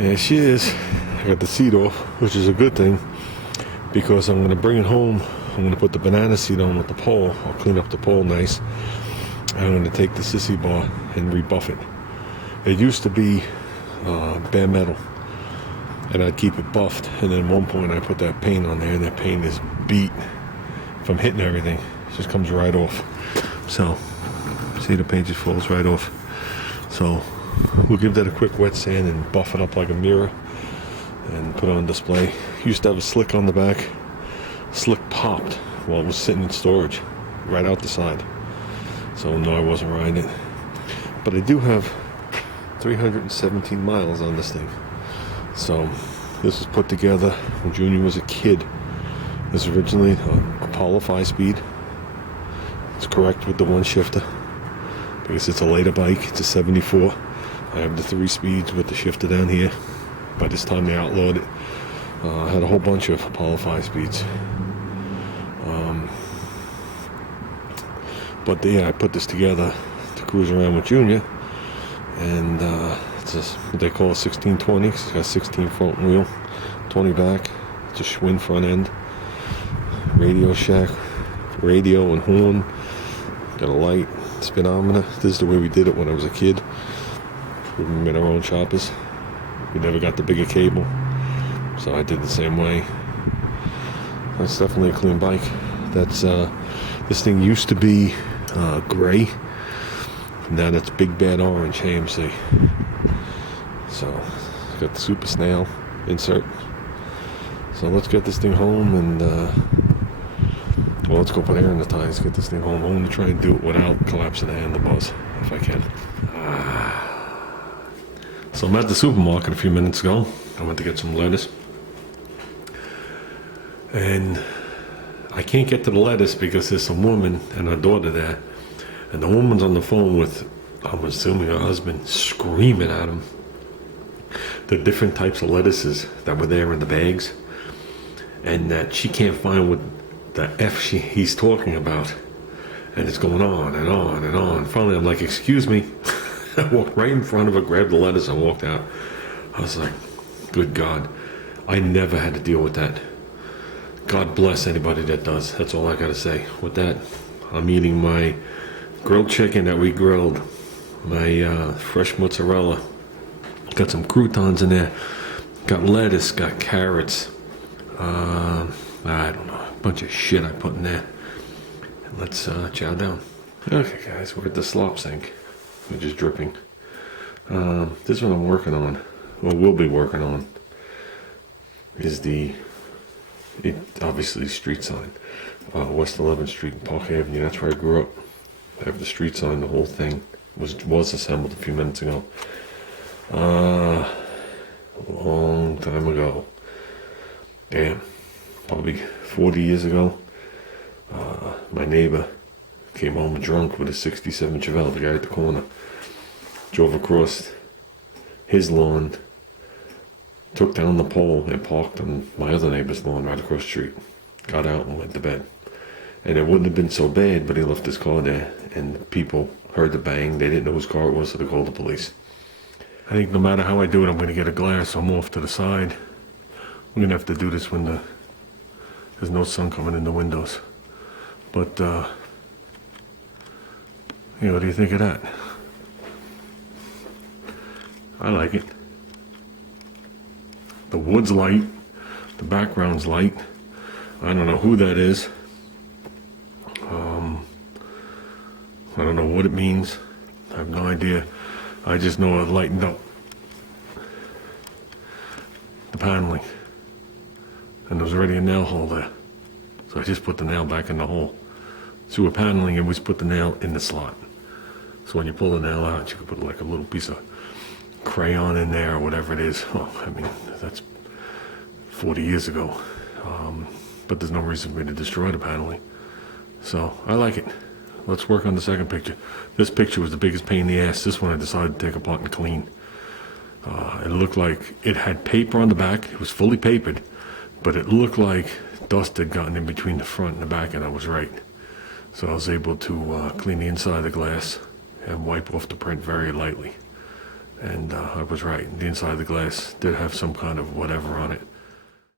And she is. I got the seat off, which is a good thing, because I'm going to bring it home. I'm going to put the banana seat on with the pole. I'll clean up the pole nice. I'm going to take the sissy bar and rebuff it. It used to be bare metal, and I'd keep it buffed. And then at one point I put that paint on there, and that paint is beat from hitting everything. It just comes right off. So, see, the paint just falls right off. So, we'll give that a quick wet sand and buff it up like a mirror and put it on display. Used to have a slick on the back. Slick popped while it was sitting in storage, right out the side. So no, I wasn't riding it. But I do have 317 miles on this thing. So this was put together when Junior was a kid. This is originally a Apollo 5-speed. It's correct with the one shifter, because it's a later bike. It's a 74. I have the 3 speeds with the shifter down here. By this time they outlawed it. I had a whole bunch of Apollo 5-speeds. But yeah, I put this together to cruise around with Junior. And it's what they call a 1620. It's got 16 front wheel, 20 back. It's a Schwinn front end. Radio shack, radio and horn. Got a light, speedometer. This is the way we did it when I was a kid. We made our own choppers. We never got the bigger cable, so I did the same way. That's definitely a clean bike. That's this thing used to be gray. Now that's big bad orange AMC. So got the Super Snail insert. So let's get this thing home and well, let's go put air in the tires. Get this thing home. I'm going to try and do it without collapsing the handlebars if I can. So I'm at the supermarket a few minutes ago. I went to get some lettuce. And I can't get to the lettuce because there's some woman and her daughter there. And the woman's on the phone with, I'm assuming, her husband, screaming at him. The different types of lettuces that were there in the bags. And that she can't find what the F he's talking about. And it's going on and on and on. Finally, I'm like, excuse me. I walked right in front of her, grabbed the lettuce, and walked out. I was like, good God. I never had to deal with that. God bless anybody that does. That's all I got to say. With that, I'm eating my grilled chicken that we grilled. My fresh mozzarella. Got some croutons in there. Got lettuce, got carrots. I don't know. A bunch of shit I put in there. And let's chow down. Okay, guys, we're at the slop sink. Which is dripping. This is what I'm working on, or will be working on, is obviously street sign. West 11th Street and Park Avenue, that's where I grew up. I have the street sign, the whole thing was assembled a few minutes ago. A long time ago. Damn, probably 40 years ago. My neighbor came home drunk with a 67 Chevelle, the guy at the corner. Drove across his lawn, took down the pole and parked on my other neighbor's lawn right across the street. Got out and went to bed. And it wouldn't have been so bad, but he left his car there and people heard the bang. They didn't know whose car it was, so they called the police. I think no matter how I do it, I'm going to get a glare, so I'm off to the side. We're going to have to do this when there's no sun coming in the windows. But, what do you think of that? I like it. The wood's light. The background's light. I don't know who that is. I don't know what it means. I have no idea. I just know it lightened up the paneling. And there was already a nail hole there. So I just put the nail back in the hole. So we're paneling and we just put the nail in the slot. So when you pull the nail out, you can put like a little piece of crayon in there or whatever it is. Well, I mean, that's 40 years ago. But there's no reason for me to destroy the paneling. So I like it. Let's work on the second picture. This picture was the biggest pain in the ass. This one I decided to take apart and clean. It looked like it had paper on the back. It was fully papered, but it looked like dust had gotten in between the front and the back, and I was right. So I was able to clean the inside of the glass and wipe off the print very lightly. And I was right. The inside of the glass did have some kind of whatever on it.